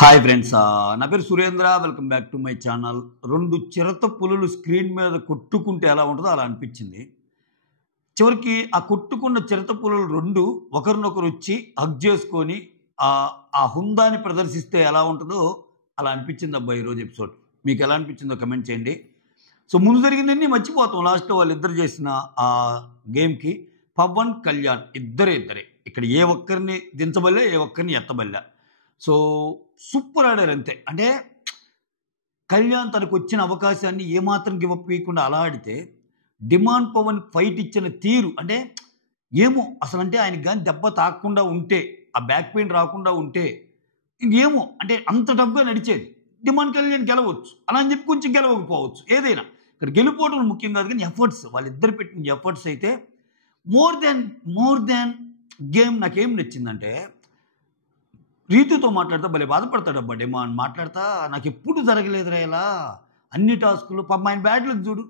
Hi friends, నా పేరు Surendra. Welcome back to my channel. 2 చిరత పులులు స్క్రీన్ మీద కొట్టుకుంటే ఎలా ఉంటుందో అలా అనిపించింది. చివరికి ఆ కొట్టుకున్న చిరత పులులు 2 ఒకరినొకరు వచ్చి హగ్ చేసుకొని ఆ హుందాని ప్రదర్శిస్తే ఎలా ఉంటుందో అలా అనిపించింది అబ్బా ఈరోజు ఎపిసోడ్. మీకు ఎలా అనిపించిందో కమెంట్ చేయండి. సో ముందు జరిగిందన్నీ మర్చిపోతాం. లాస్ట్లో వాళ్ళిద్దరు చేసిన ఆ గేమ్కి పవన్ కళ్యాణ్ ఇద్దరే. ఇక్కడ ఏ ఒక్కరిని దించబల్లే, ఏ ఒక్కరిని ఎత్తబల్లే. సో సూపర్ ఆడారు అంతే. అంటే కళ్యాణ్ తనకు వచ్చిన అవకాశాన్ని ఏమాత్రం గివప్ చేయకుండా అలా ఆడితే, డిమాండ్ పవన్ ఫైట్ ఇచ్చిన తీరు అంటే ఏమో అసలు, అంటే ఆయనకి కానీ దెబ్బ తాకకుండా ఉంటే, ఆ బ్యాక్ పెయిన్ రాకుండా ఉంటే ఏమో అంటే అంత డబ్బుగా నడిచేది. డిమాండ్ కళ్యాణ్ గెలవచ్చు, అలా అని చెప్పి కొంచెం గెలవకపోవచ్చు. ఏదైనా ఇక్కడ గెలుపోవడం ముఖ్యం కాదు, కానీ ఎఫర్ట్స్, వాళ్ళిద్దరు పెట్టిన ఎఫర్ట్స్ అయితే మోర్ దాన్ గేమ్. నాకేం నచ్చిందంటే రీతుతో మాట్లాడతా భలే బాధపడతాడు అబ్బా డిమాండ్. మాట్లాడతా నాకు ఎప్పుడు జరగలేదురా ఇలా అన్ని టాస్కులు. పాపం ఆయన బ్యాట్లకు చూడు,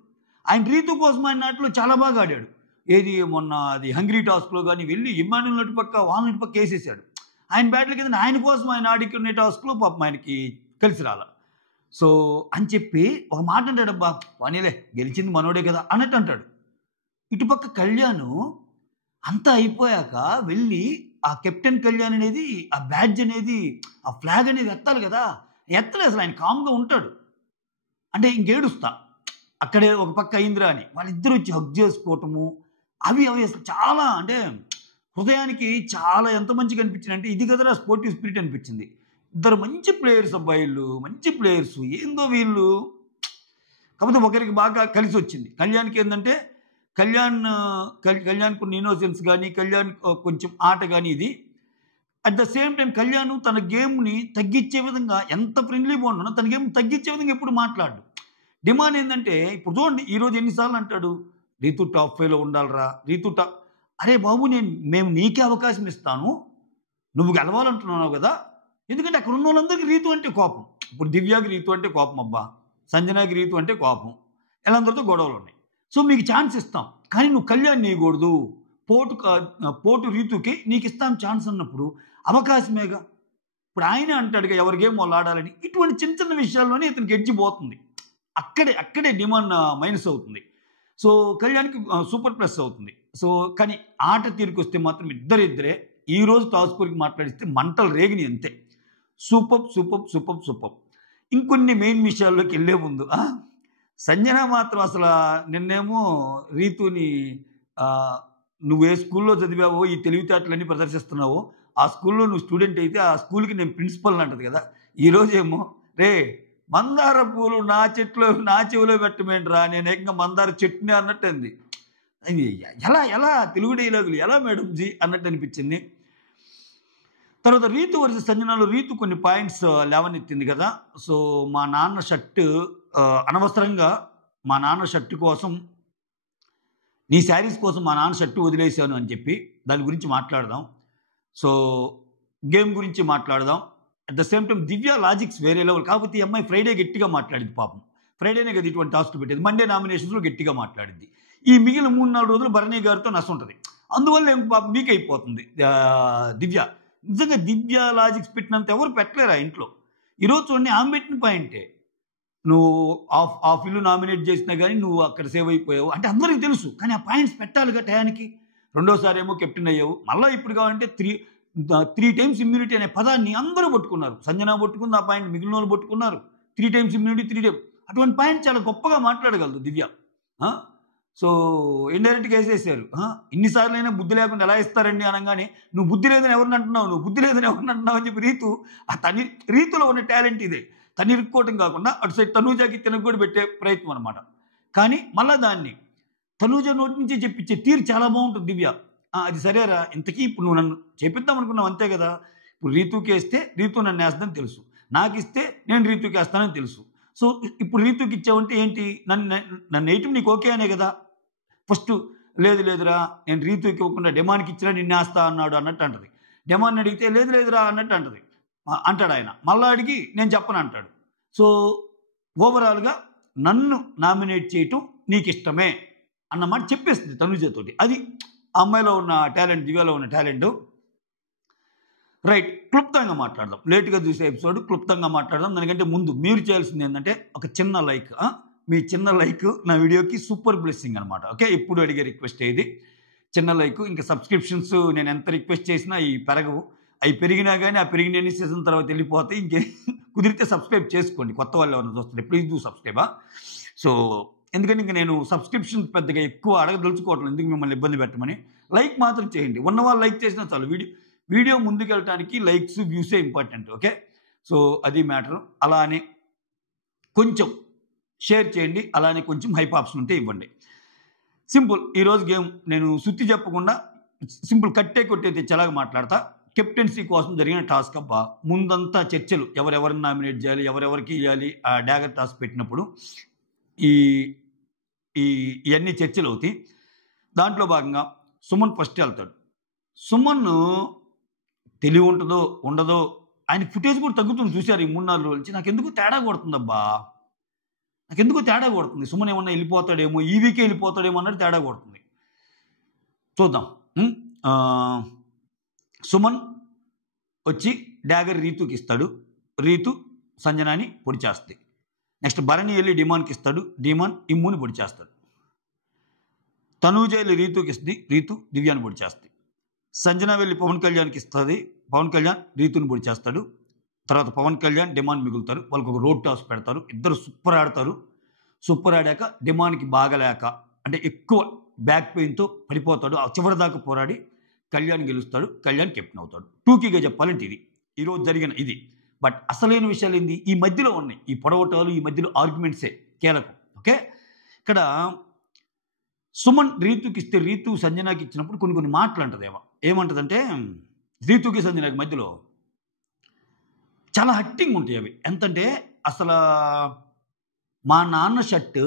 ఆయన రీతు కోసం ఆయన నాట్లో చాలా బాగా ఆడాడు. ఏది మొన్న అది హంగ్రీ టాస్క్లో కానీ వెళ్ళి ఇమ్మాన్యుల్ నటు పక్క వాళ్ళ పక్క వేసేసాడు. ఆయన బ్యాట్లకి ఏదైనా ఆయన కోసం ఆయన ఆడుకునే టాస్క్లో పాపం ఆయనకి కలిసి రాల. సో అని చెప్పి ఒక మాట అంటాడు, అబ్బా వానీలే గెలిచింది మనోడే కదా అన్నట్టు అంటాడు. ఇటుపక్క కళ్యాణ్ అంతా అయిపోయాక వెళ్ళి ఆ కెప్టెన్ కళ్యాణ్ అనేది, ఆ బ్యాడ్జ్ అనేది, ఆ ఫ్లాగ్ అనేది ఎత్తాలి కదా, ఎత్తలే అసలు. ఆయన కామ్గా ఉంటాడు. అంటే ఇంకేడుస్తా అక్కడే ఒక పక్క అయిందిరా అని వాళ్ళిద్దరు వచ్చి హగ్ చేసుకోవటము, అవి అసలు చాలా అంటే హృదయానికి చాలా ఎంత మంచిగా అనిపించింది అంటే, ఇది కదరా స్పోర్టివ్ స్పిరిట్ అనిపించింది. ఇద్దరు మంచి ప్లేయర్స్ అబ్బాయిలు, మంచి ప్లేయర్స్. ఏందో వీళ్ళు, కాకపోతే ఒకరికి బాగా కలిసి వచ్చింది. కళ్యాణ్కి ఏంటంటే కళ్యాణ్ కొన్ని ఇన్నోసెన్స్ కానీ, కళ్యాణ్ కొంచెం ఆట కానీ, ఇది at the same time Kalyan తన గేమ్ని తగ్గించే విధంగా ఎంత ఫ్రెండ్లీ బాగుంటున్నా తన గేమ్ తగ్గించే విధంగా ఎప్పుడు మాట్లాడు. డిమాండ్ ఏంటంటే ఇప్పుడు చూడండి, ఈరోజు ఎన్నిసార్లు అంటాడు రీతు టాప్ 5లో ఉండాలిరా, రీతు టాప్. అరే బాబు, మేము నీకే అవకాశం ఇస్తాను, నువ్వు గెలవాలంటున్నావు కదా. ఎందుకంటే అక్కడ ఉన్న వాళ్ళందరికీ రీతు అంటే కోపం. ఇప్పుడు దివ్యాకి రీతు అంటే కోపం అబ్బా, సంజనాకి రీతు అంటే కోపం, వీళ్ళందరితో గొడవలు ఉన్నాయి. సో మీకు ఛాన్స్ ఇస్తాం, కానీ నువ్వు కళ్యాణ్ నీయకూడదు. పోటు రీతుకి నీకు ఇస్తాం ఛాన్స్ అన్నప్పుడు అవకాశమేగా. ఇప్పుడు ఆయన అంటాడుగా ఎవరి గేమ్ వాళ్ళు ఆడాలని. ఇటువంటి చిన్న చిన్న విషయాల్లోనే ఇతనికి ఎడ్జి పోతుంది. అక్కడే డిమాండ్ మైనస్ అవుతుంది. సో కళ్యాణ్కి సూపర్ ప్లస్ అవుతుంది. సో కానీ ఆట తీరుకు వస్తే మాత్రం ఇద్దరే ఈరోజు టాస్ గురించి మాట్లాడిస్తే మంటలు రేగిని అంతే. సూపర్. ఇంకొన్ని మెయిన్ విషయాల్లోకి వెళ్ళే ముందు సంజన మాత్రం అసలు నిన్నేమో రీతుని నువ్వు ఏ స్కూల్లో చదివావో ఈ తెలివితేటలన్నీ ప్రదర్శిస్తున్నావో, ఆ స్కూల్లో నువ్వు స్టూడెంట్ అయితే ఆ స్కూల్కి నేను ప్రిన్సిపల్ అంటది కదా. ఈరోజేమో రే మందార పూలు నా చెవిలో పెట్టమేంట్రా, నేను ఏకంగా మందార చెట్టుని అన్నట్టు అంది. అది ఎలా తెలుగు డైలాగులు ఎలా మేడం జీ అన్నట్టు అనిపించింది. తర్వాత రీతు వర్సెస్ సంజనాలో రీతు కొన్ని పాయింట్స్ లేవనెత్తింది కదా. సో మా నాన్న షర్టు అనవసరంగా, మా నాన్న షర్టు కోసం, నీ శారీస్ కోసం మా నాన్న షర్టు వదిలేశాను అని చెప్పి దాని గురించి మాట్లాడదాం. సో గేమ్ గురించి మాట్లాడదాం. At the same time Divya logics వేరే లెవెల్. కాకపోతే ఈ అమ్మాయి ఫ్రైడే గట్టిగా మాట్లాడింది పాపం. ఫ్రైడేనే కదా ఇటువంటి టాస్క్ పెట్టేది, మండే నామినేషన్స్లో గట్టిగా మాట్లాడింది. ఈ మిగిలిన 3-4 రోజులు భరణి గారితో నష్టం ఉంటుంది. అందువల్ల ఏం పాపం వీక్ అయిపోతుంది దివ్య. నిజంగా దివ్య లాజిక్స్ పెట్టినంత ఎవరు పెట్టలేరు ఆ ఇంట్లో. ఈరోజు చూడండి, ఆమె పెట్టిన పాయింటే, నువ్వు ఆఫ్ ఇల్లు నామినేట్ చేసినా కానీ నువ్వు అక్కడ సేవ్ అయిపోయావు అంటే అందరికీ తెలుసు. కానీ ఆ పాయింట్స్ పెట్టాలిగా టయానికి. రెండోసారి ఏమో కెప్టెన్ అయ్యావు, మళ్ళీ ఇప్పుడు కావాలంటే 3 టైమ్స్ ఇమ్యూనిటీ అనే పదాన్ని అందరూ పట్టుకున్నారు. సంజన పట్టుకుంది ఆ పాయింట్, మిగిలిన వాళ్ళు పట్టుకున్నారు. 3 టైమ్స్ ఇమ్యూనిటీ, 3 టైమ్స్. అటువంటి పాయింట్ చాలా గొప్పగా మాట్లాడగలదు దివ్య. సో ఇండైరెక్ట్గా వేసేసారు. ఇన్నిసార్లు అయినా బుద్ధి లేకుండా ఎలా ఇస్తారండి అనగానే, నువ్వు బుద్ధి లేదని ఎవరిని అంటున్నావు అని చెప్పి రీతులో ఉన్న టాలెంట్ ఇదే. తను ఇరుక్కోవటం కాకుండా అటు సైడ్ తనూజాకి తినకు కూడా పెట్టే ప్రయత్నం అనమాట. కానీ మళ్ళీ దాన్ని తనూజ నోటి నుంచి చెప్పించే తీరు చాలా బాగుంటుంది దివ్య. అది సరేరా, ఇంతకీ ఇప్పుడు నువ్వు నన్ను చేపిద్దాం అనుకున్నావు అంతే కదా. ఇప్పుడు రీతుకి వేస్తే రీతు నన్ను వేస్తుందని తెలుసు, నాకు ఇస్తే నేను రీతుకి వేస్తానని తెలుసు. సో ఇప్పుడు రీతుకి ఇచ్చావంటే ఏంటి, నన్ను వేయటం నీకు ఓకే అనే కదా. ఫస్ట్ లేదురా నేను రీతుకి ఇవ్వకుండా డెమాన్కి ఇచ్చినా నిన్ను వేస్తా అన్నాడు అన్నట్టు అంటది. డెమాన్ అడిగితే లేదురా అన్నట్టు అంటాడు ఆయన. మళ్ళా అడిగి నేను చెప్పను అంటాడు. సో ఓవరాల్గా నన్ను నామినేట్ చేయటం నీకు ఇష్టమే అన్నమాట చెప్పేస్తుంది తనుజతోటి. అది అమ్మాయిలో ఉన్న టాలెంట్, దివ్యలో ఉన్న టాలెంట్. రైట్, క్లుప్తంగా మాట్లాడదాం. లేట్గా చూసే ఎపిసోడ్ క్లుప్తంగా మాట్లాడదాం. దానికంటే ముందు మీరు చేయాల్సింది ఏంటంటే ఒక చిన్న లైక్. మీ చిన్న లైక్ నా వీడియోకి సూపర్ బ్లెస్సింగ్ అనమాట. ఓకే, ఎప్పుడు అడిగే రిక్వెస్ట్ ఇది, చిన్న లైక్. ఇంకా సబ్స్క్రిప్షన్స్ నేను ఎంత రిక్వెస్ట్ చేసినా అవి పెరగవు. అవి పెరిగినా కానీ ఆ పెరిగిన ఎన్ని సీజన్ తర్వాత వెళ్ళిపోతాయి. ఇంకే కుదిరితే సబ్స్క్రైబ్ చేసుకోండి. కొత్త వాళ్ళు ఎవరైనా చూస్తుంటే ప్లీజ్ డూ సబ్స్క్రైబ్. సో ఎందుకంటే ఇంక నేను సబ్స్క్రిప్షన్ పెద్దగా ఎక్కువ అడగదలుచుకోవట్లేదు, ఎందుకు మిమ్మల్ని ఇబ్బంది పెట్టమని. లైక్ మాత్రం చేయండి. ఉన్నవాళ్ళు లైక్ చేసినా చాలు. వీడియో ముందుకు వెళ్ళటానికి లైక్స్ వ్యూసే ఇంపార్టెంట్. ఓకే, సో అది మ్యాటర్. అలానే కొంచెం షేర్ చేయండి, అలానే కొంచెం హైప్ ఆప్షన్ ఉంటే ఇవ్వండి. సింపుల్. ఈరోజు గేమ్ నేను సుత్తి చెప్పకుండా సింపుల్ కట్టే కొట్టే తెచ్చేలాగా మాట్లాడతా. కెప్టెన్సీ కోసం జరిగిన టాస్క్ అబ్బా. ముందంతా చర్చలు, ఎవరెవరిని నామినేట్ చేయాలి, ఎవరెవరికి ఇవ్వాలి. ఆ డాగర్ టాస్క్ పెట్టినప్పుడు ఈ ఇవన్నీ చర్చలు అవుతాయి. దాంట్లో భాగంగా సుమన్ ఫస్ట్ వెళ్తాడు. సుమన్ తెలివి ఉంటుందో ఉండదో, ఆయన ఫుటేజ్ కూడా తగ్గుతుంది చూశారు ఈ 3-4 రోజుల నుంచి. నాకెందుకు తేడా కొడుతుందబ్బా, నాకెందుకు తేడా కొడుతుంది. సుమన్ ఏమన్నా వెళ్ళిపోతాడేమో, ఈ వీకే వెళ్ళిపోతాడేమో అన్నట్టు తేడా కొడుతుంది. చూద్దాం. సుమన్ వచ్చి డాగర్ రీతుకి ఇస్తాడు. రీతు సంజనాని పొడి చేస్తుంది. నెక్స్ట్ భరణి వెళ్ళి డిమాన్కి ఇస్తాడు. డిమాన్ ఇమ్ముని పొడి చేస్తాడు. తనూజ వెళ్ళి రీతుకి ఇస్తుంది. రీతు దివ్యాన్ని పొడి చేస్తుంది. సంజన వెళ్ళి పవన్ కళ్యాణ్కి ఇస్తుంది. పవన్ కళ్యాణ్ రీతుని పొడి చేస్తాడు. తర్వాత పవన్ కళ్యాణ్ డిమాండ్ మిగులుతారు. వాళ్ళకి ఒక రోడ్ టాస్ పెడతారు. ఇద్దరు సూపర్ ఆడతారు. సూపర్ ఆడాక డిమాండ్కి బాగలేక అంటే ఎక్కువ బ్యాక్ పెయిన్తో పడిపోతాడు. ఆ చివరి దాకా పోరాడి కళ్యాణ్ గెలుస్తాడు. కళ్యాణ్ కెప్టెన్ అవుతాడు. టూకీగా చెప్పాలంటే ఇది ఈరోజు జరిగిన ఇది. బట్ అసలైన విషయాలు ఏంది ఈ మధ్యలో ఉన్నాయి. ఈ పొడవటాలు, ఈ మధ్యలో ఆర్గ్యుమెంట్సే కీలకం. ఓకే, ఇక్కడ సుమన్ రీతుకి ఇస్తే రీతు సంజనాకి ఇచ్చినప్పుడు కొన్ని మాటలు అంటది. ఏమంటదంటే రీతుకి సంజనాకి మధ్యలో చాలా హట్టింగ్ ఉంటాయి అవి. ఎంతంటే అసలు మా నాన్న షర్ట్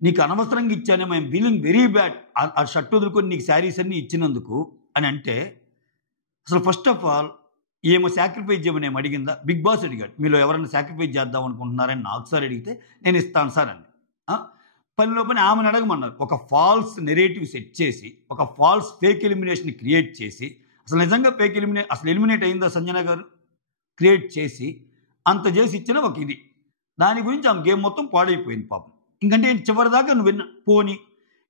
నీకు అనవసరంగా ఇచ్చానే, మేము ఫీలింగ్ వెరీ బ్యాడ్. ఆ షర్ట్ వదులుకొని నీకు శారీస్ అన్నీ ఇచ్చినందుకు అని అంటే, అసలు ఫస్ట్ ఆఫ్ ఆల్ ఏమో సాక్రిఫైస్ చేయమని ఏమో అడిగిందా? బిగ్ బాస్ అడిగాడు, మీలో ఎవరైనా సాక్రిఫైస్ చేద్దాం అనుకుంటున్నారని నాకు సార్ అడిగితే నేను ఇస్తాను సార్ అని. పనిలో పని ఆమెను అడగమన్నారు. ఒక ఫాల్స్ నెరేటివ్ సెట్ చేసి, ఒక ఫాల్స్ ఫేక్ ఎలిమినేషన్ క్రియేట్ చేసి, అసలు నిజంగా ఫేక్ ఎలిమినేట్ అయిందా సంజన గారు క్రియేట్ చేసి, అంత చేసి ఇచ్చిన ఒక ఇది. దాని గురించి ఆమె గేమ్ మొత్తం పాడైపోయింది పాపం. ఇంకంటే చివరిదాకా నువ్వు విన్న పోని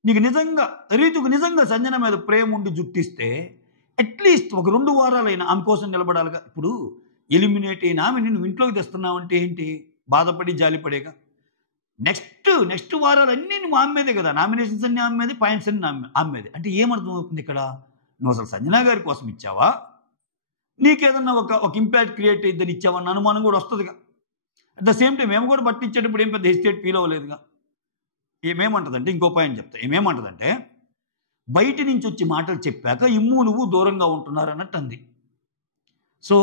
నీకు నిజంగా రీతుకు నిజంగా సంజన మీద ప్రేమ ఉండి జుట్టిస్తే అట్లీస్ట్ ఒక 2 వారాలైనా ఆమె కోసం నిలబడాలిగా. ఇప్పుడు ఎలిమినేట్ అయిన ఆమె నువ్వు ఇంట్లోకి తెస్తున్నావు అంటే ఏంటి? బాధపడి జాలిపడేగా. నెక్స్ట్ వారాలన్నీ నువ్వు ఆమె మీదే కదా. నామినేషన్స్ అన్నీ ఆమె మీదే, పాయింట్స్ అన్నీ ఆమె మీదే. అంటే ఏమర్థం అవుతుంది ఇక్కడ? నువ్వు అసలు సంజన గారి కోసం ఇచ్చావా, నీకేదన్నా ఒక ఇంపాక్ట్ క్రియేట్ అయ్యిద్దని ఇచ్చావన్న అనుమానం కూడా వస్తుందిగా. అట్ ద సేమ్ టైం మేము కూడా బట్టి ఇచ్చేటప్పుడు ఏం పెద్ద హెసిటేట్ ఫీల్ అవ్వలేదుగా. ఏమేమంటదంటే, ఇంకో పాయింట్ చెప్తా. ఏమేమంటదంటే, బయట నుంచి వచ్చి మాటలు చెప్పాక ఇమ్ము నువ్వు దూరంగా ఉంటున్నారు అన్నట్టు అంది. సో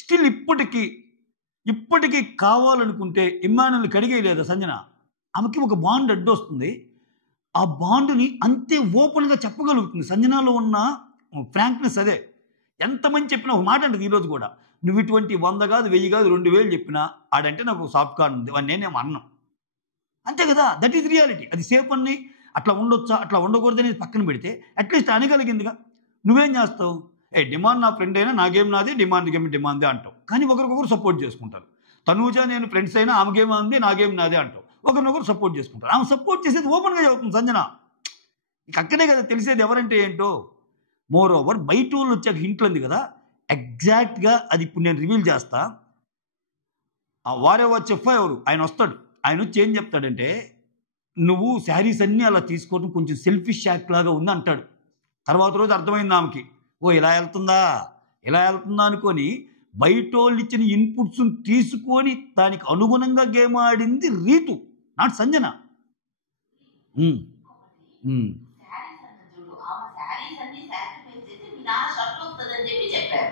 స్టిల్ ఇప్పటికీ కావాలనుకుంటే ఇమ్మానుయల్ కడిగేయలేదా సంజన? ఆమెకి ఒక బాండ్ అడ్డొస్తుంది. ఆ బాండ్ని అంతే ఓపెన్గా చెప్పగలుగుతుంది. సంజనలో ఉన్న ఫ్రాంక్నెస్ అదే. ఎంతమంది చెప్పినా ఒక మాట అంటది ఈరోజు కూడా, నువ్వు ఇటువంటి 100 కాదు 1000 కాదు 2000 చెప్పినా ఆడంటే నాకు సాఫ్ట్ కార్న్ ఉంది, వాడిని నేనేమో అన్నాం. అంతే కదా, దట్ ఈజ్ రియాలిటీ. అది సేఫ్ అన్ని అట్లా ఉండొచ్చా అట్లా ఉండకూడదు అనేది పక్కన పెడితే అట్లీస్ట్ అనగలిగిందిగా. నువ్వేం చేస్తావు? డిమాండ్ నా ఫ్రెండ్ అయినా నా గేమ్ నాదే, డిమాండ్ గేమ్ డిమాండ్దే అంటావు. కానీ ఒకరికొకరు సపోర్ట్ చేసుకుంటారు. తనూజ నేను ఫ్రెండ్స్ అయినా ఆమె గేమ్ అంది, నా గేమ్ నాదే అంటావు. ఒకరినొకరు సపోర్ట్ చేసుకుంటారు. ఆమె సపోర్ట్ చేసేది ఓపెన్గా చదువుతుంది సంజన. ఇక అక్కడే కదా తెలిసేది ఎవరంటే ఏంటో. మోర్ ఓవర్ బయట వాళ్ళు వచ్చాక హింట్లు ఉంది కదా, ఎగ్జాక్ట్గా అది ఇప్పుడు నేను రివీల్ చేస్తా. ఆ వారేవా చెఫ్ ఎవరు ఆయన వస్తాడు. ఆయన వచ్చి ఏం చెప్తాడంటే, నువ్వు శారీస్ అన్నీ అలా తీసుకోవడం కొంచెం సెల్ఫిష్ యాక్ట్ లాగా ఉంది అంటాడు. తర్వాత రోజు అర్థమైంది ఆమెకి, ఇలా వెళ్తుందా అనుకొని బయట వాళ్ళు ఇచ్చిన ఇన్పుట్స్ తీసుకొని దానికి అనుగుణంగా గేమ్ ఆడింది రీతు, నాట్ సంజన.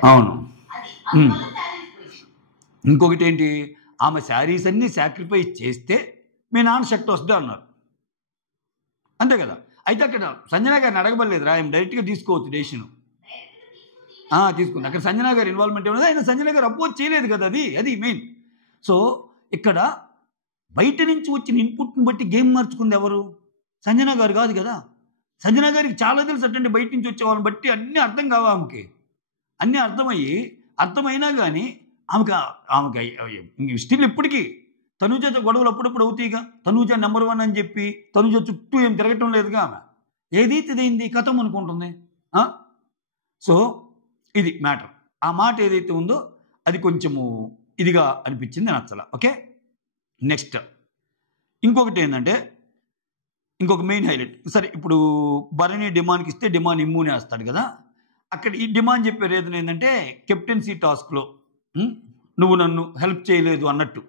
అవును. ఇంకొకటి ఏంటి, ఆమె శారీస్ అన్నీ సాక్రిఫైస్ చేస్తే మీ నాన్న షర్ట్ వస్తుంది అన్నారు. అంతే కదా. అయితే అక్కడ సంజన గారిని అడగబడలేదురా, ఆయన డైరెక్ట్గా తీసుకోవచ్చు డెసిషన్. తీసుకుంది. అక్కడ సంజన గారి ఇన్వాల్వ్మెంట్ ఏమన్నది, ఆయన సంజన గారు అపోజ్ చేయలేదు కదా. అది మెయిన్. సో ఇక్కడ బయట నుంచి వచ్చిన ఇన్పుట్ని బట్టి గేమ్ మార్చుకుంది ఎవరు? సంజన గారు కాదు కదా. సంజన గారికి చాలా తెలుసు అట్టండి, బయట నుంచి వచ్చే వాళ్ళని బట్టి అన్నీ అర్థం కావా ఆమెకి. అన్నీ అర్థమైనా కానీ ఆమెకి స్టిల్ ఇప్పటికీ తనూజతో గొడవలు అప్పుడప్పుడు అవుతాయిగా. తనూజ నెంబర్ 1 అని చెప్పి తనూజ చుట్టూ ఏం తిరగటం లేదుగా ఆమె. ఏదైతే ఇదైంది కథం అనుకుంటుంది. సో ఇది మ్యాటర్. ఆ మాట ఏదైతే ఉందో అది కొంచెము ఇదిగా అనిపించింది, నచ్చల. ఓకే, నెక్స్ట్ ఇంకొకటి ఏంటంటే ఇంకొక మెయిన్ హైలైట్. సరే, ఇప్పుడు భరణి డిమాండ్కి ఇస్తే డిమాండ్ ఇమ్యూనే వేస్తాడు కదా. అక్కడ ఈ డిమాండ్ చెప్పే రీజన్ ఏంటంటే కెప్టెన్సీ టాస్క్లో నువ్వు నన్ను హెల్ప్ చేయలేదు అన్నట్టు.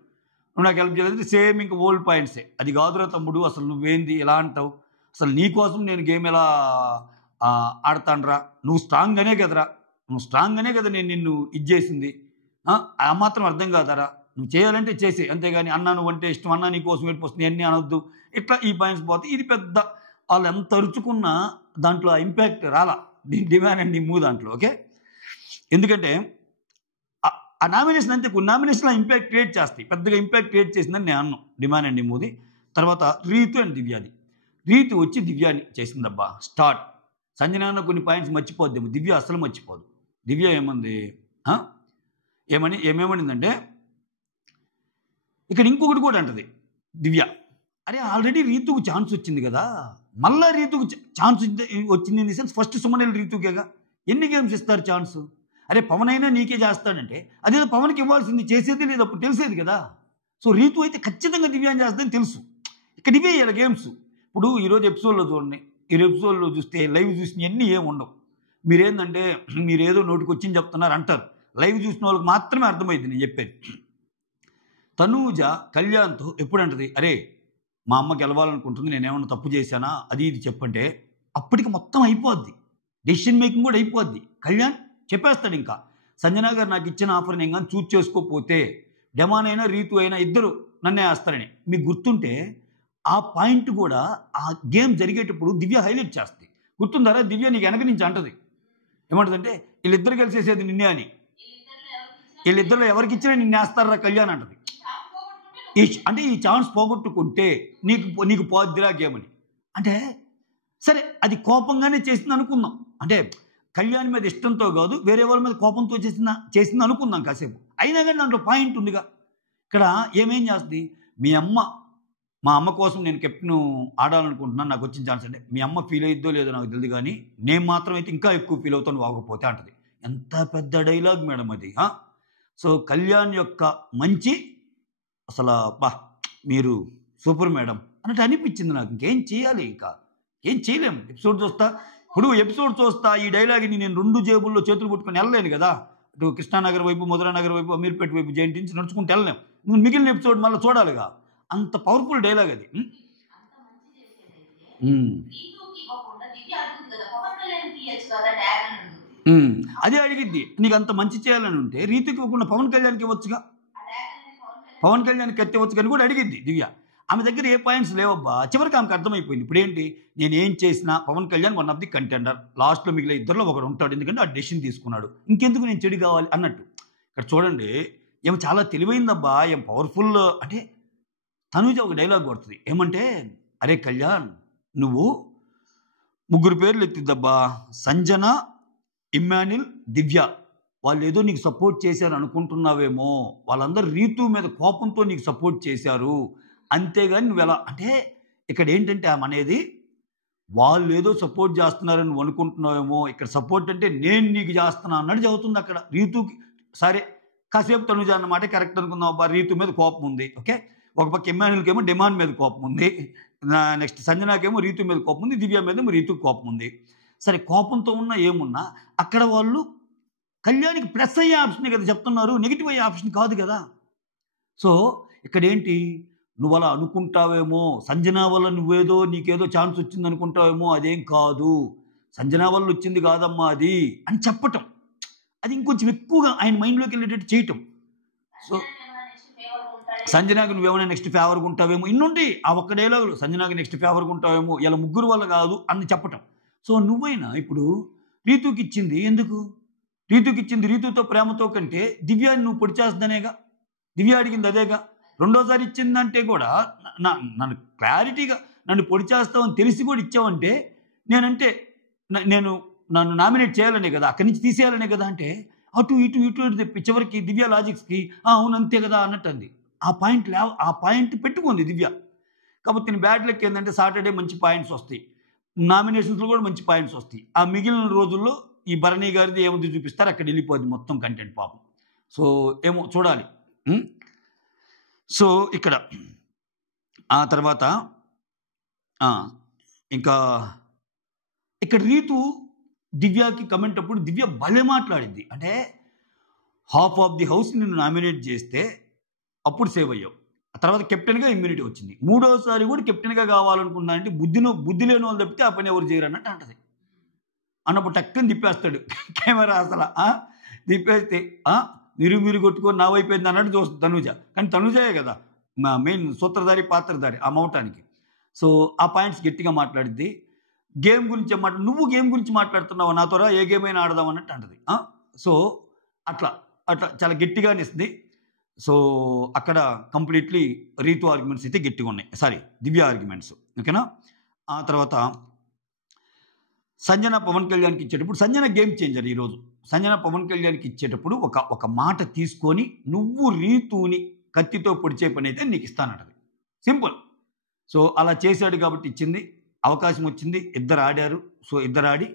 నువ్వు నాకు హెల్ప్ చేయలేదు, సేమ్ ఇంకా ఓల్డ్ పాయింట్సే. అది కాదురా తమ్ముడు, అసలు నువ్వేంది ఎలా అంటావు, అసలు నీ కోసం నేను గేమ్ ఎలా ఆడతానురా, నువ్వు స్ట్రాంగ్గానే కదా నేను నిన్ను ఇది చేసింది, ఆ మాత్రం అర్థం కాదరా, నువ్వు చేయాలంటే చేసే, అంతేగాని అన్నా నువ్వు అంటే ఇష్టం, అన్నా నీ కోసం వెళ్ళిపోతుంది అన్నీ అనొద్దు, ఇట్లా ఈ పాయింట్స్ పోతాయి. ఇది పెద్ద వాళ్ళు ఎంత అరుచుకున్నా దాంట్లో ఆ ఇంపాక్ట్ రాలా డిమాండ్ అండ్ ఇమ్ము దాంట్లో. ఓకే, ఎందుకంటే ఆ నామినేషన్ అంతే, కొన్ని నామినేషన్లో ఇంపాక్ట్ క్రియేట్ చేస్తాయి, పెద్దగా ఇంపాక్ట్ క్రియేట్ చేసిందని నేను అన్నాను డిమాండ్ అండ్ ఇమ్ముది. తర్వాత రీతు అండ్ దివ్యాది. రీతు వచ్చి దివ్యాని చేసిందబ్బా స్టార్ట్. సంజన కొన్ని పాయింట్స్ మర్చిపోద్దేమో, దివ్య అసలు మర్చిపోదు. దివ్య ఏమేమనిందంటే ఇక్కడ ఇంకొకటి కూడా అంటది దివ్య, అరే ఆల్రెడీ రీతుకు ఛాన్స్ వచ్చింది కదా, మళ్ళా రీతుకు ఛాన్స్ వచ్చింది in the sense first Suman రీతుకేగా, ఎన్ని గేమ్స్ ఇస్తారు ఛాన్స్, అరే పవన్ అయినా నీకే చేస్తాడంటే అదేదో పవన్కి ఇవ్వాల్సింది, చేసేది లేదు అప్పుడు తెలిసేది కదా. సో రీతు అయితే ఖచ్చితంగా దివ్యాన్ని చేస్తుందని తెలుసు. ఇక్కడ ఇవే ఇలా గేమ్స్. ఇప్పుడు ఈరోజు ఎపిసోడ్లో చూడండి, ఈ ఎపిసోడ్లో చూస్తే లైవ్ చూసిన అన్నీ ఏమి ఉండవు. మీరేందంటే మీరేదో నోటికి వచ్చింది చెప్తున్నారు అంటారు, లైవ్ చూసిన వాళ్ళకి మాత్రమే అర్థమైంది నేను చెప్పేది. తనూజ కళ్యాణ్తో ఎప్పుడు అంటది, అరే మా అమ్మ గెలవాలనుకుంటుంది, నేనేమన్నా తప్పు చేశానా అది ఇది చెప్పంటే అప్పటికి మొత్తం అయిపోద్ది, డెసిషన్ మేకింగ్ కూడా అయిపోద్ది. కళ్యాణ్ చెప్పేస్తాడు, ఇంకా సంజన గారు నాకు ఇచ్చిన ఆఫర్ నేను కానీ చూజ్ చేసుకోకపోతే డెమాన్ అయినా రీతు అయినా ఇద్దరు నన్నే వేస్తారని. మీకు గుర్తుంటే ఆ పాయింట్ కూడా ఆ గేమ్ జరిగేటప్పుడు దివ్య హైలైట్ చేస్తుంది, గుర్తుందారా? దివ్య నీకు వెనక నుంచి అంటది, ఏమంటుందంటే వీళ్ళిద్దరు కలిసేసేది నిన్నే అని, వీళ్ళిద్దరిలో ఎవరికి ఇచ్చినా నిన్ను వేస్తారా కళ్యాణ్ అంటది. అంటే ఈ ఛాన్స్ పోగొట్టుకుంటే నీకు పోద్దిరా గేమ్ అని. అంటే సరే అది కోపంగానే చేసింది అనుకుందాం, అంటే కళ్యాణ్ మీద ఇష్టంతో కాదు వేరే వాళ్ళ మీద కోపంతో చేసింది అనుకుందాం కాసేపు. అయినా కానీ దాంట్లో పాయింట్ ఉందిగా. ఇక్కడ ఏమేం చేస్తుంది, మా అమ్మ కోసం నేను కెప్టెన్ ఆడాలనుకుంటున్నాను, నాకు వచ్చిన ఛాన్స్ అంటే మీ అమ్మ ఫీల్ అయిద్దో లేదో నాకు తెలియదు, కానీ నేను మాత్రం అయితే ఇంకా ఎక్కువ ఫీల్ అవుతాను వాగకపోతే అంటది. ఎంత పెద్ద డైలాగ్ మేడం అది. సో కళ్యాణ్ యొక్క మంచి అసలు మీరు సూపర్ మేడం అన్నట్టు అనిపించింది నాకు. ఇంకేం చేయాలి, ఇంకా ఏం చేయలేము. ఎపిసోడ్ చూస్తా ఈ డైలాగ్ని నేను 2 జేబుల్లో చేతులు పట్టుకొని వెళ్ళలేను కదా, ఇటు కృష్ణానగర్ వైపు, మధురానగర్ వైపు, అమీర్పేట వైపు జైంట్ నుంచి నడుచుకుంటూ వెళ్ళలేము. నువ్వు మిగిలిన ఎపిసోడ్ మళ్ళీ చూడాలిగా, అంత పవర్ఫుల్ డైలాగ్ అది. అదే అడిగిద్ది, నీకు అంత మంచి చేయాలని ఉంటే రీతుకి ఇవ్వకుండా పవన్ కళ్యాణ్కి ఇవ్వచ్చుగా, పవన్ కళ్యాణ్కి కట్టివచ్చు కానీ కూడా అడిగిద్ది దివ్య. ఆమె దగ్గర ఏ పాయింట్స్ లేవబ్బా. చివరికి ఆమెకు అర్థమైపోయింది, ఇప్పుడు ఏంటి నేను ఏం చేసినా Pawan Kalyan one of the contender, లాస్ట్లో మిగిలిన ఇద్దరిలో ఒకడు ఉంటాడు, ఎందుకంటే ఆ డెసిషన్ తీసుకున్నాడు, ఇంకెందుకు నేను చెడు కావాలి అన్నట్టు. ఇక్కడ చూడండి ఏమో చాలా తెలివైందబ్బా, ఏం పవర్ఫుల్. అంటే తనూజ ఒక డైలాగ్ కొడుతుంది, ఏమంటే అరే కళ్యాణ్ నువ్వు 3 పేర్లు ఎత్తిద్దబ్బా, సంజన, ఇమ్మాన్యుల్, దివ్య, వాళ్ళు ఏదో నీకు సపోర్ట్ చేశారు అనుకుంటున్నావేమో, వాళ్ళందరూ రీతు మీద కోపంతో నీకు సపోర్ట్ చేశారు, అంతేగాని నువ్వు ఎలా అంటే ఇక్కడ ఏంటంటే ఆమె అనేది వాళ్ళు ఏదో సపోర్ట్ చేస్తున్నారని నువ్వు అనుకుంటున్నావేమో, ఇక్కడ సపోర్ట్ అంటే నేను నీకు చేస్తున్నా అన్నట్టు చదువుతుంది అక్కడ రీతుకి. సరే కాసేపు తనుజ అన్నమాట కరెక్ట్ అనుకుందాం అబ్బా, రీతు మీద కోపం ఉంది. ఓకే, ఒక పక్క ఇమ్మాన్యుల్కి ఏమో డిమాండ్ మీద కోపం ఉంది, నెక్స్ట్ సంజనాకేమో రీతు మీద కోపం ఉంది, దివ్య మీద రీతుకి కోపం ఉంది. సరే కోపంతో ఉన్నా ఏమున్నా అక్కడ వాళ్ళు కళ్యాణ్కి ప్లస్ అయ్యే ఆప్షనే కదా చెప్తున్నారు, నెగిటివ్ అయ్యే ఆప్షన్ కాదు కదా. సో ఇక్కడ ఏంటి, నువ్వు అలా అనుకుంటావేమో, సంజన వల్ల నువ్వేదో నీకేదో ఛాన్స్ వచ్చింది అనుకుంటావేమో, అదేం కాదు, సంజన వల్ల వచ్చింది కాదమ్మా అది అని చెప్పటం, అది ఇంకొంచెం ఎక్కువగా ఆయన మైండ్లోకి వెళ్ళేటట్టు చేయటం. సో సంజనాకి నువ్వేమైనా నెక్స్ట్ ఫేవర్గా ఉంటావేమో, ఇన్నుండి ఆ ఒక్క డైలాగులు సంజనాకి నెక్స్ట్ ఫేవర్గా ఉంటావేమో, ఇలా 3 వల్ల కాదు అని చెప్పటం. సో నువ్వైనా ఇప్పుడు రీతుకి ఇచ్చింది ఎందుకు, రీతుకి ఇచ్చింది రీతుతో ప్రేమతో కంటే దివ్యాన్ని నువ్వు పొడి చేస్తుందనేగా, దివ్య అడిగింది అదేగా. రెండోసారి ఇచ్చిందంటే కూడా నన్ను క్లారిటీగా నన్ను పొడి చేస్తావని తెలిసి కూడా ఇచ్చావంటే నేను నన్ను నామినేట్ చేయాలనే కదా, అక్కడి నుంచి తీసేయాలనే కదా అంటే అటు ఇటు ఇటు ఇటు తెప్పి చివరికి దివ్య లాజిక్స్కి అవును అంతే కదా అన్నట్టు అంది. ఆ పాయింట్ పెట్టుకుంది దివ్య. కాబట్టి నేను బ్యాడ్ లక్ ఏంటంటే సాటర్డే మంచి పాయింట్స్ వస్తాయి, నామినేషన్స్లో కూడా మంచి పాయింట్స్ వస్తాయి. ఆ మిగిలిన రోజుల్లో ఈ భరణి గారిది ఏముంది చూపిస్తారు, అక్కడ వెళ్ళిపోద్ది మొత్తం కంటెంట్ పాపం. సో ఏమో చూడాలి. సో ఇక్కడ ఆ తర్వాత ఇంకా ఇక్కడ రీతు దివ్యకి కమెంట్ అప్పుడు దివ్య భలే మాట్లాడింది. అంటే హాఫ్ ఆఫ్ ది హౌస్ నిన్ను నామినేట్ చేస్తే అప్పుడు సేవ్ అయ్యావు, ఆ తర్వాత కెప్టెన్గా ఇమ్యూనిటీ వచ్చింది, మూడోసారి కూడా కెప్టెన్గా కావాలనుకున్నా అంటే బుద్ధి లేని వాళ్ళు తప్పితే ఆ పని ఎవరు చేయరు అన్నట్టు అంటది. అన్నప్పుడు టక్కని తిప్పేస్తాడు కెమెరా. అసలు తిప్పేస్తే మీరు కొట్టుకొని నా వైపోయింది అన్నట్టు చూస్తుంది తనుజ. కానీ తనుజయే కదా మెయిన్ సూత్రధారి పాత్రధారి ఆ మౌటానికి. సో ఆ పాయింట్స్ గట్టిగా మాట్లాడిద్ది. గేమ్ గురించి నువ్వు గేమ్ గురించి మాట్లాడుతున్నావు నాతోరా, ఏ గేమ్ అయినా ఆడదాం అన్నట్టు అంటది. సో అట్లా చాలా గట్టిగా అనిస్తుంది. సో అక్కడ కంప్లీట్లీ రీతు ఆర్గ్యుమెంట్స్ అయితే గట్టిగా ఉన్నాయి, సారీ దివ్య ఆర్గ్యుమెంట్స్. ఓకేనా. ఆ తర్వాత సంజన పవన్ కళ్యాణ్కి ఇచ్చేటప్పుడు, సంజన గేమ్ చేంజర్ ఈరోజు. సంజన పవన్ కళ్యాణ్కి ఇచ్చేటప్పుడు ఒక మాట తీసుకొని నువ్వు రీతుని కత్తితో పొడిచే పని అయితే నీకు ఇస్తానంటది. సింపుల్. సో అలా చేశాడు కాబట్టి ఇచ్చింది, అవకాశం వచ్చింది, ఇద్దరు ఆడారు. సో ఇద్దరు ఆడి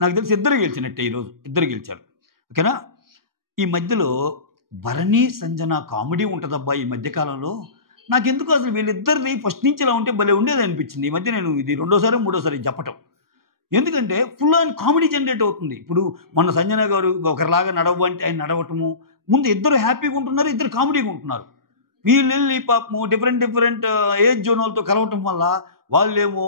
నాకు తెలిసి ఇద్దరు గెలిచినట్టే ఈరోజు, ఇద్దరు గెలిచారు. ఓకేనా. ఈ మధ్యలో భరణి సంజన కామెడీ ఉంటుందబ్బా ఈ మధ్యకాలంలో. నాకెందుకు అసలు వీళ్ళిద్దరిని ఫస్ట్ నుంచి ఇలా ఉంటే భలే ఉండేది అనిపించింది. ఈ మధ్య నేను ఇది మూడోసారి చెప్పటం. ఎందుకంటే ఫుల్ ఆన్ కామెడీ జనరేట్ అవుతుంది. ఇప్పుడు మొన్న సంజన గారు ఒకరిలాగా నడవు అంటే ఆయన నడవటము, ముందు ఇద్దరు హ్యాపీగా ఉంటున్నారు, ఇద్దరు కామెడీగా ఉంటున్నారు. వీళ్ళు పాపము డిఫరెంట్ ఏజ్ జోన్ వాళ్ళతో కలవటం వల్ల వాళ్ళేమో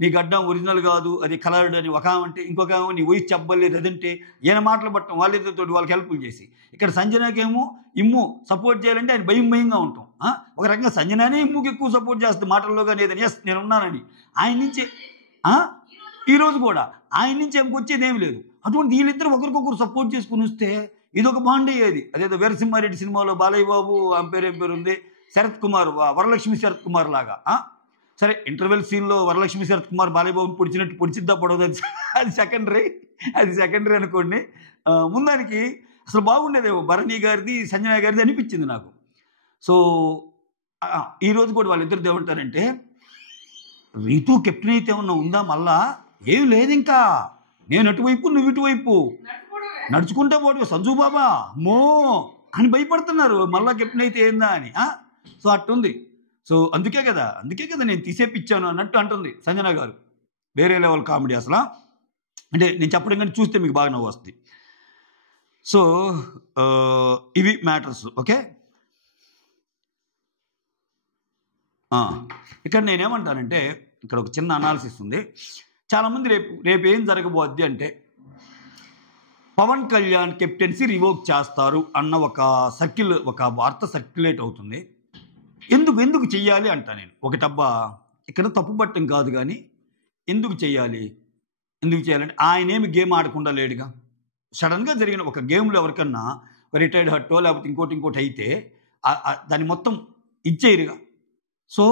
నీ గడ్డం ఒరిజినల్ కాదు అది కలర్డ్ అని ఒక అంటే, ఇంకొక నీ వయసు చెప్పలేదు అదంటే ఈయన మాటలు పట్టడం వాళ్ళిద్దరితో వాళ్ళకి హెల్ప్ఫుల్ చేసి. ఇక్కడ సంజనకేమో ఇమ్ము సపోర్ట్ చేయాలంటే ఆయన భయంగా ఉంటాం. ఒక రకంగా సంజననే ఇమ్ముకి ఎక్కువ సపోర్ట్ చేస్తుంది మాటల్లో కానీ ఏదని, ఎస్ నేను ఉన్నానని. ఆయన నుంచి ఈరోజు కూడా ఆయన నుంచి వచ్చేది ఏమి లేదు. అటువంటి వీళ్ళిద్దరు ఒకరికొకరు సపోర్ట్ చేసుకుని వస్తే ఇదొక బాండ్ అయ్యేది. అదేదో వీరసింహారెడ్డి సినిమాలో బాలయ్య బాబు ఏం పేరు ఉంది, శరత్ కుమార్, వరలక్ష్మి శరత్ కుమార్ లాగా. సరే ఇంటర్వెల్ సీన్లో వరలక్ష్మి శరత్ కుమార్ బాలయ్య బాబుని పొడిచినట్టు పొడిచిద్దా పడవదు, అది సెకండరీ అనుకోండి. ముందానికి అసలు బాగుండేదేమో భరణి గారిది సంజన గారిది అనిపించింది నాకు. సో ఈరోజు కూడా వాళ్ళిద్దరు ఏమంటారంటే రీతు కెప్టెన్ అయితే ఏమన్నా ఉందా, మళ్ళా ఏం లేదు, ఇంకా నేను అటువైపు నువ్వు ఇటువైపు నడుచుకుంటా పోటీ సంజు బాబా మో అని భయపడుతున్నారు, మళ్ళా కెప్టెన్ అయితే ఏందా అని. సో అట్టుంది. సో అందుకే కదా నేను తీసేపిచ్చాను అన్నట్టు అంటుంది సంజన గారు. వేరే లెవెల్ కామెడీ అసలు. అంటే నేను చెప్పడం కానీ చూస్తే మీకు బాగా నవ్వు వస్తుంది. సో ఇవి మ్యాటర్స్. ఓకే. ఇక్కడ నేనేమంటానంటే ఇక్కడ ఒక చిన్న అనాలిసిస్ ఉంది. చాలామంది రేపు ఏం జరగబోద్ది అంటే పవన్ కళ్యాణ్ కెప్టెన్సీ రివోక్ చేస్తారు అన్న ఒక వార్త సర్క్యులేట్ అవుతుంది. ఎందుకు చెయ్యాలి అంటా నేను. ఒకటబ్బా ఇక్కడ తప్పు పట్టం కాదు కానీ ఎందుకు చేయాలంటే ఆయనేమి గేమ్ ఆడకుండా లేడుగా. సడన్గా జరిగిన ఒక గేమ్లో ఎవరికన్నా రిటైర్డ్ హట్టో లేకపోతే ఇంకోటి అయితే దాన్ని మొత్తం ఇచ్చేయరుగా. సో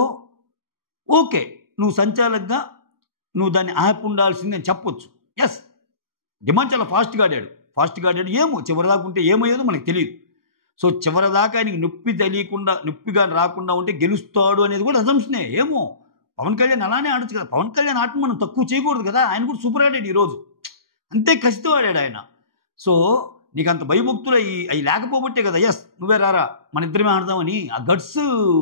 ఓకే, నువ్వు సంచాలకుగా నువ్వు దాన్ని ఆపి ఉండాల్సింది అని చెప్పొచ్చు. ఎస్, డిమాండ్ చాలా ఫాస్ట్గా ఆడాడు. ఏమో చివరిదాకా ఉంటే ఏమయ్యేదో మనకు తెలియదు. సో చివరిదాకా ఆయనకి నొప్పిగా రాకుండా ఉంటే గెలుస్తాడు అనేది కూడా అజంప్షనే. ఏమో పవన్ కళ్యాణ్ అలానే ఆడొచ్చు కదా. పవన్ కళ్యాణ్ ఆటను మనం తక్కువ చేయకూడదు కదా. ఆయన కూడా సూపర్ ఆడాడు ఈరోజు, అంతే కసితో ఆడాడు ఆయన. సో నీకు అంత భయభక్తులు అవి లేకపోబట్టే కదా ఎస్ నువ్వే రారా మన ఇద్దరమే ఆడదామని ఆ గట్స్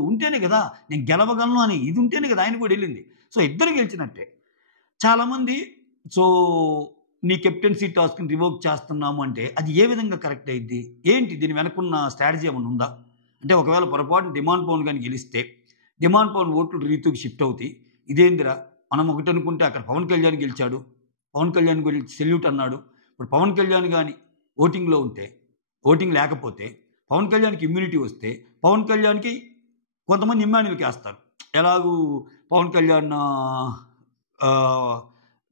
ఉంటేనే కదా, నేను గెలవగలను అని ఇది ఉంటేనే కదా ఆయన కూడా వెళ్ళింది. సో ఇద్దరు గెలిచినట్టే. చాలామంది సో నీ కెప్టెన్సీ టాస్క్ని రివోక్ చేస్తున్నాము అంటే అది ఏ విధంగా కరెక్ట్ అయ్యిద్ది, ఏంటి దీని వెనకున్న స్ట్రాటజీ ఏమైనా ఉందా అంటే, ఒకవేళ పొరపాటు డిమాండ్ పవన్ కానీ గెలిస్తే డిమాండ్ పవన్ ఓట్లు రీతుకి షిఫ్ట్ అవుతాయి. ఇదేందిరా మనం ఒకటి అనుకుంటే అక్కడ పవన్ కళ్యాణ్ గెలిచాడు, పవన్ కళ్యాణ్ గురించి సెల్యూట్ అన్నాడు. ఇప్పుడు పవన్ కళ్యాణ్ కానీ ఓటింగ్లో ఉంటే, ఓటింగ్ లేకపోతే పవన్ కళ్యాణ్కి ఇమ్యూనిటీ వస్తే పవన్ కళ్యాణ్కి కొంతమంది ఇమ్మాన్యుల్కి వేస్తారు. ఎలాగూ పవన్ కళ్యాణ్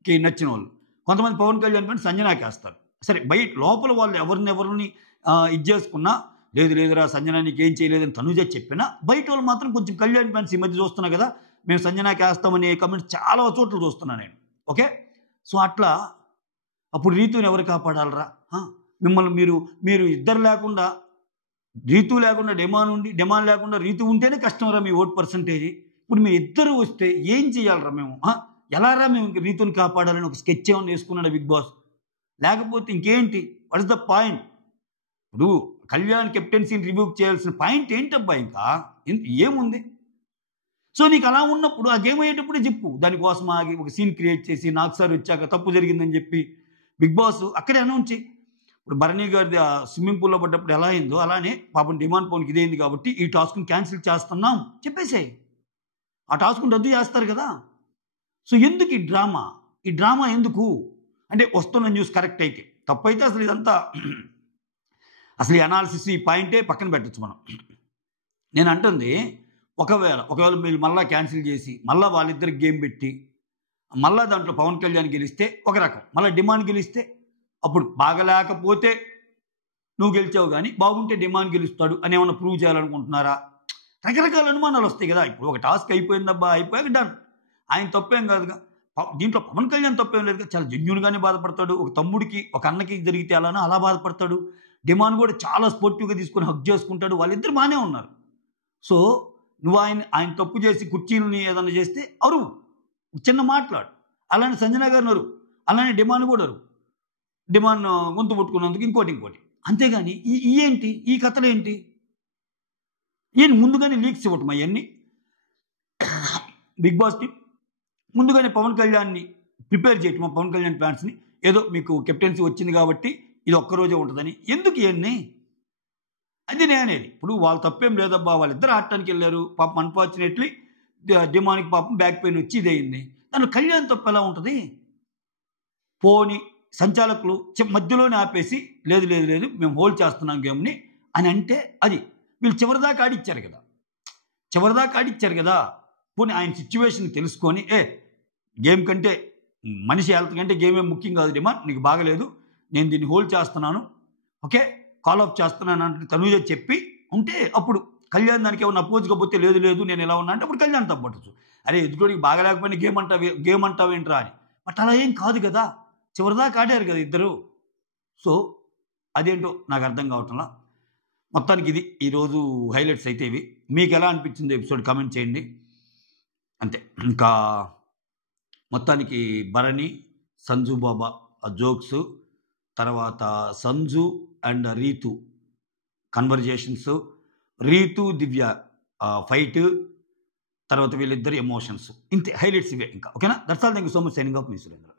కి నచ్చిన వాళ్ళు కొంతమంది పవన్ కళ్యాణ్ కానీ సంజనాకి వేస్తారు. సరే బయట లోపల వాళ్ళు ఎవరిని ఇది చేసుకున్నా లేదురా సంజన నీకు ఏం చేయలేదని తనుజ చెప్పినా బయట వాళ్ళు మాత్రం కొంచెం కళ్యాణ్ ఫ్యాన్స్ ఈ మధ్య చూస్తున్నా కదా, మేము సంజనాకి వేస్తామని కమెంట్స్ చాలా చోట్ల చూస్తున్నాను నేను. ఓకే. సో అట్లా అప్పుడు రీతుని ఎవరు కాపాడాలరా? మిమ్మల్ని మీరు ఇద్దరు లేకుండా, రీతు లేకుండా డిమాండ్ ఉండి, డిమాండ్ లేకుండా రీతు ఉంటేనే కష్టం రా మీ ఓట్ పర్సంటేజ్. ఇప్పుడు మీ ఇద్దరు వస్తే ఏం చేయాలరా మేము? ఎలారా మేము ఇంక రీతుని కాపాడాలని ఒక స్కెచ్ ఏమన్నా వేసుకున్నాడు బిగ్ బాస్? లేకపోతే ఇంకేంటి? What is the point? ఇప్పుడు కళ్యాణ్ కెప్టెన్సీని రివ్యూ చేయాల్సిన పాయింట్ ఏంటబ్బా? ఇంకా ఏముంది? సో నీకు అలా ఉన్నప్పుడు ఆ గేమ్ అయ్యేటప్పుడే చెప్పు. దానికోసం ఆగి ఒక సీన్ క్రియేట్ చేసి నాకు సార్ వచ్చాక తప్పు జరిగిందని చెప్పి బిగ్ బాస్ అక్కడే అనౌన్స్ చేయి. ఇప్పుడు భరణి గారిది ఆ స్విమ్మింగ్ పూల్లో పడ్డప్పుడు ఎలా అయిందో అలానే పాపం డిమాండ్ పౌన్కి ఇదేంది కాబట్టి ఈ టాస్క్ని క్యాన్సిల్ చేస్తున్నాం చెప్పేసాయి. ఆ టాస్క్ని రద్దు చేస్తారు కదా. సో ఎందుకు ఈ డ్రామా? ఈ డ్రామా ఎందుకు అంటే వస్తున్న న్యూస్ కరెక్ట్ అయితే, తప్పైతే అసలు ఇదంతా అసలు ఈ అనాలిసిస్ ఈ పాయింటే పక్కన పెట్టచ్చు మనం. నేను అంటుంది ఒకవేళ మీరు మళ్ళీ క్యాన్సిల్ చేసి మళ్ళీ వాళ్ళిద్దరికి గేమ్ పెట్టి మళ్ళీ దాంట్లో పవన్ కళ్యాణ్ గెలిస్తే ఒక రకం, మళ్ళీ డిమాండ్ గెలిస్తే అప్పుడు బాగలేకపోతే నువ్వు గెలిచావు కానీ బాగుంటే డిమాండ్ గెలుస్తాడు అని ఏమన్నా ప్రూవ్ చేయాలనుకుంటున్నారా? రకరకాల అనుమానాలు వస్తాయి కదా. ఇప్పుడు ఒక టాస్క్ అయిపోయిందబ్బా, అయిపోయాక డన్. ఆయన తప్పేం కాదుగా, దీంట్లో పవన్ కళ్యాణ్ తప్పేం లేదుగా, చాలా జెన్యూన్గానే బాధపడతాడు. ఒక తమ్ముడికి ఒక అన్నకి జరిగితే అలానో అలా బాధపడతాడు. డిమాండ్ కూడా చాలా స్పోర్టివ్గా తీసుకొని హక్ చేసుకుంటాడు. వాళ్ళిద్దరు బాగానే ఉన్నారు. సో నువ్వు ఆయన తప్పు చేసి కుర్చీలని ఏదన్నా చేస్తే అరువు, చిన్న మాట్లాడు. అలానే సంజన గారిని అరువు, అలానే డిమాండ్ కూడా అరువు. డిమాండ్ గొంతు పట్టుకున్నందుకు ఇంకోటి. అంతేగాని ఏంటి ఈ కథలు ఏంటి? ముందుగానే లీక్స్ ఇవ్వటం అవన్నీ బిగ్ బాస్కి ముందుగానే పవన్ కళ్యాణ్ని ప్రిపేర్ చేయటం, పవన్ కళ్యాణ్ ఫ్యాన్స్ని ఏదో మీకు కెప్టెన్సీ వచ్చింది కాబట్టి ఇది ఒక్కరోజే ఉంటుందని. ఎందుకు ఇవన్నీ? అది నేనేది. ఇప్పుడు వాళ్ళు తప్పేం లేదబ్బా, వాళ్ళిద్దరు ఆడటానికి వెళ్ళారు. పాపం అన్ఫార్చునేట్లీ డిమాండ్కి పాపం బ్యాక్ పెయిన్ వచ్చి ఇదయింది. దాంట్లో కళ్యాణ్ తప్పు ఎలా ఉంటుంది? పోని సంచాలకులు మధ్యలోనే ఆపేసి లేదు మేము హోల్డ్ చేస్తున్నాం గేమ్ని అని అంటే అది వీళ్ళు చివరిదాకా ఆడిచ్చారు కదా. పోనీ ఆయన సిచ్యువేషన్ తెలుసుకొని గేమ్ కంటే మనిషి హెల్త్ కంటే గేమ్ ఏం ముఖ్యం కాదు డిమాండ్, నీకు బాగలేదు, నేను దీన్ని హోల్డ్ చేస్తున్నాను, ఓకే కాల్ ఆఫ్ చేస్తున్నాను అంటే తనూజ చెప్పి ఉంటే అప్పుడు కళ్యాణ్ దానికి ఏమన్నా అపోజ్ కాకపోతే లేదు నేను ఎలా ఉన్నా అంటే అప్పుడు కళ్యాణ్ తప్పట్టచ్చు. అరే ఎదుటోడికి బాగలేకపోయినా గేమ్ అంటావేంట్రా అని. బట్ అలా ఏం కాదు కదా, చివరిదాకా ఆడారు కదా ఇద్దరు. సో అదేంటో నాకు అర్థం కావటంలా. మొత్తానికి ఇది ఈరోజు హైలైట్స్ అయితే ఇవి. మీకు ఎలా అనిపించింది ఎపిసోడ్ కామెంట్ చేయండి. అంతే. ఇంకా మొత్తానికి భరణి సంజు బాబా ఆ జోక్స్, తర్వాత Sanju and Rithu conversations, Rithu Divya fight, తర్వాత వీళ్ళిద్దరు ఎమోషన్స్, ఇంతే హైలైట్స్ ఇవే. ఇంకా ఓకేనా? That's all. Thank you so much. Signing off మీ సురేంద్ర.